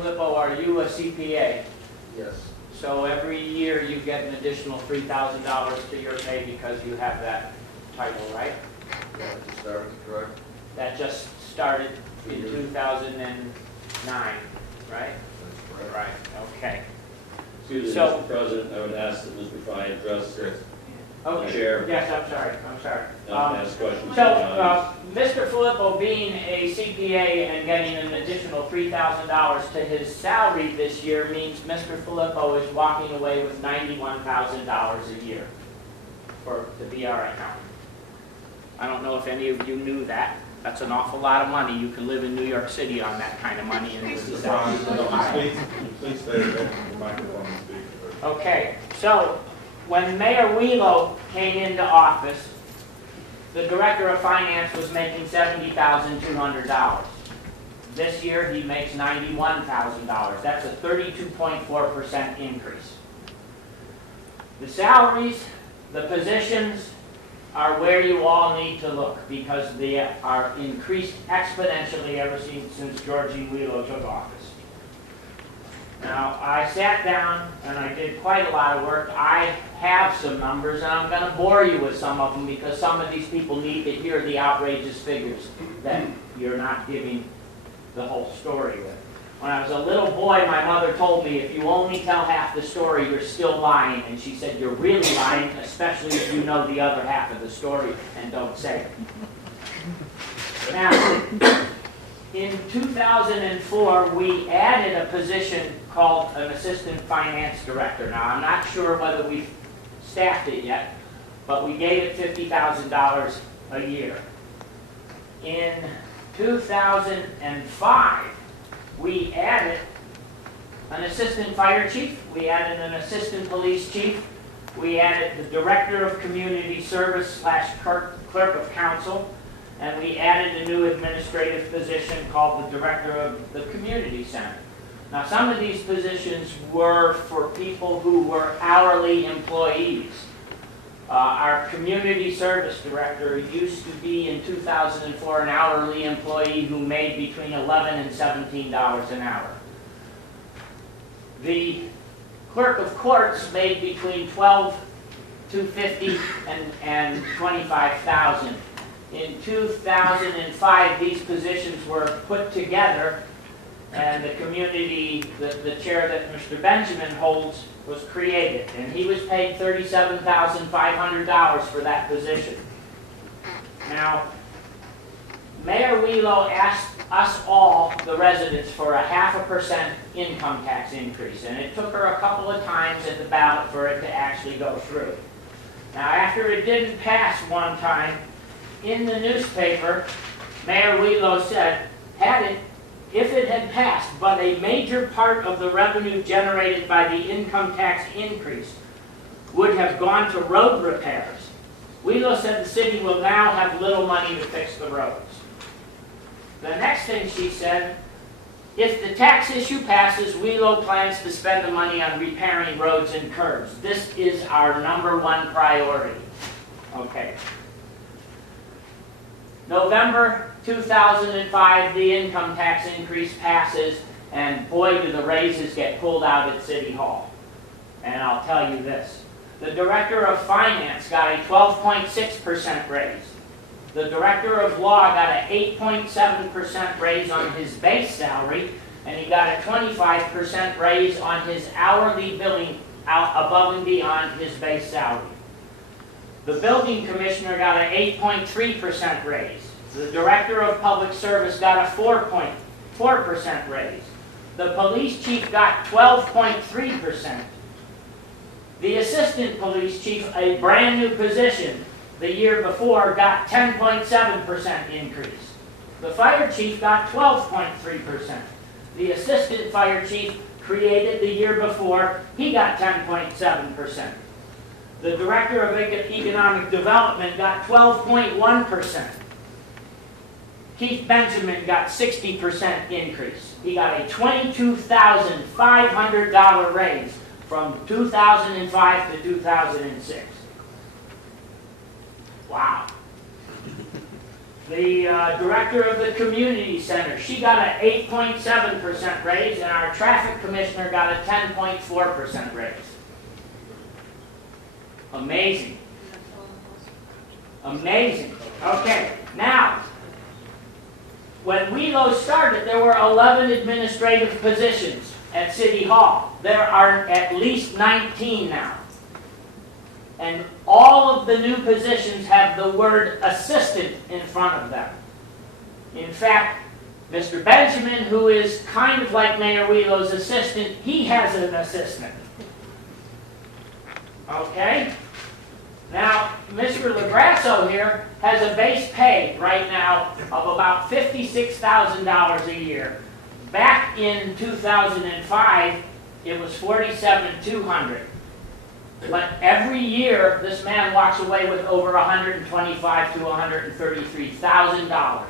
Filippo, are you a CPA? Yes. So every year you get an additional $3,000 to your pay because you have that title, right? Yeah, to start, correct? That just started in 2 years. 2009, right? That's correct. Right, okay. Excuse me, So- Mr. President, I would ask that Mr. Fine address the Okay. Chair. Yes, I'm sorry. Ask questions. So, Mr. Filippo, being a CPA and getting an additional $3,000 to his salary this year means Mr. Filippo is walking away with $91,000 a year to be our accountant. I don't know if any of you knew that. That's an awful lot of money. You can live in New York City on that kind of money in the salaries of Ohio. Please stay there, the microphone and speak. Okay, so when Mayor Wheelo came into office, the Director of Finance was making $70,200. This year, he makes $91,000. That's a 32.4% increase. The salaries, the positions are where you all need to look because they are increased exponentially ever since Georgie Wheelo took office. Now, I sat down and I did quite a lot of work. I have some numbers and I'm going to bore you with some of them because some of these people need to hear the outrageous figures that you're not giving the whole story with. When I was a little boy, my mother told me, if you only tell half the story, you're still lying. And she said, you're really lying, especially if you know the other half of the story and don't say it. Now, in 2004, we added a position called an assistant finance director. Now, I'm not sure whether we've staffed it yet, but we gave it $50,000 a year. In 2005, we added an assistant fire chief, we added an assistant police chief, we added the director of community service / clerk of council, and we added a new administrative position called the director of the community center. Now, some of these positions were for people who were hourly employees. Our community service director used to be in 2004 an hourly employee who made between $11 and $17 an hour. The clerk of courts made between $12,250 and $25,000. In 2005, these positions were put together, and the community, the chair that Mr. Benjamin holds, was created, and he was paid $37,500 for that position. Now, Mayor Wheelo asked us all, the residents, for a 0.5% income tax increase, and it took her a couple of times at the ballot for it to actually go through. Now, after it didn't pass one time, in the newspaper, Mayor Wheelo said, if it had passed, but a major part of the revenue generated by the income tax increase would have gone to road repairs. Wheelo said the city will now have little money to fix the roads. The next thing she said, if the tax issue passes, Wheelo plans to spend the money on repairing roads and curbs. This is our #1 priority. Okay. November 2005, the income tax increase passes, and boy, do the raises get pulled out at City Hall. And I'll tell you this. The Director of Finance got a 12.6% raise. The Director of Law got an 8.7% raise on his base salary, and he got a 25% raise on his hourly billing above and beyond his base salary. The Building Commissioner got an 8.3% raise. The Director of Public Service got a 4.4% raise. The Police Chief got 12.3%. The Assistant Police Chief, a brand new position the year before, got 10.7% increase. The Fire Chief got 12.3%. The Assistant Fire Chief, created the year before, he got 10.7%. The Director of Economic Development got 12.1%. Keith Benjamin got 60% increase. He got a $22,500 raise from 2005 to 2006. Wow. The director of the community center, she got an 8.7% raise, and our traffic commissioner got a 10.4% raise. Amazing. Amazing. Okay, now, when WELO started, there were 11 administrative positions at City Hall. There are at least 19 now. And all of the new positions have the word assistant in front of them. In fact, Mr. Benjamin, who is kind of like Mayor WELO's assistant, he has an assistant. Okay? Now, Mr. LaGrasso here has a base pay right now of about $56,000 a year. Back in 2005, it was $47,200. But every year, this man walks away with over $125,000 to $133,000.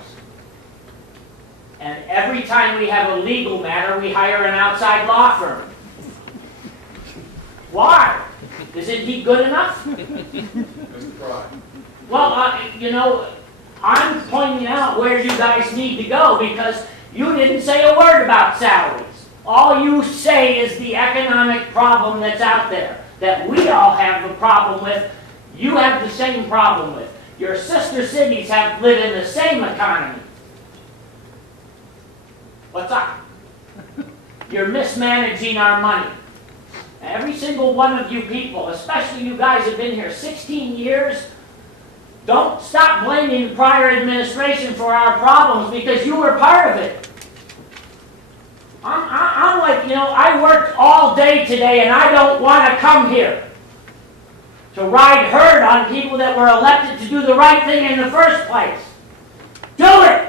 And every time we have a legal matter, we hire an outside law firm. Why? Isn't he good enough? Mr. Fry. Well, you know, I'm pointing out where you guys need to go because you didn't say a word about salaries. All you say is the economic problem that's out there, that we all have a problem with, you have the same problem with. Your sister cities live in the same economy. What's up? You're mismanaging our money. Every single one of you people, especially you guys have been here 16 years, don't stop blaming the prior administration for our problems because you were part of it. I'm like, you know, I worked all day today and I don't want to come here to ride herd on people that were elected to do the right thing in the first place. Do it!